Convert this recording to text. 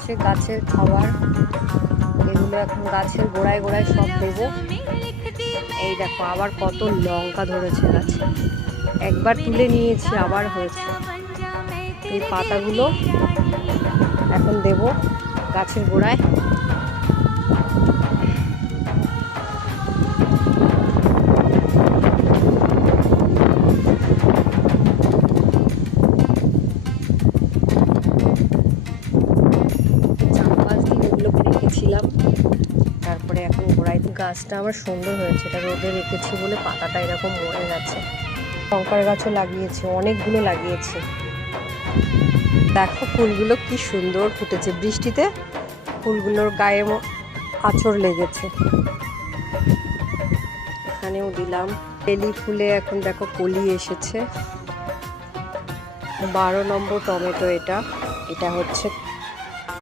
হচ্ছে গাছের খাবার, এগুলো এখন গাছের গোড়ায় গোড়ায় সব দেবো। এই দেখো আবার কত লঙ্কা ধরেছে গাছে, একবার তুলে নিয়েছি আবার হয়েছে। এই পাতাগুলো এখন দেব গাছের গোড়ায়। রেখেছিলাম, তারপরে এখন গোড়ায় গাছটা আবার সুন্দর হয়েছে, এটা রোদে রেখেছি বলে পাতাটা এরকম মরে গেছে। লঙ্কার গাছও লাগিয়েছি, অনেকগুলো লাগিয়েছি। দেখো ফুলগুলো কি সুন্দর ফুটেছে, বৃষ্টিতে ফুলগুলোর গায়ে আঁচড় লেগেছে। এখানেও দিলাম বেলি ফুলে, এখন দেখো কলি এসেছে। 12 নম্বর টমেটো এটা, এটা হচ্ছে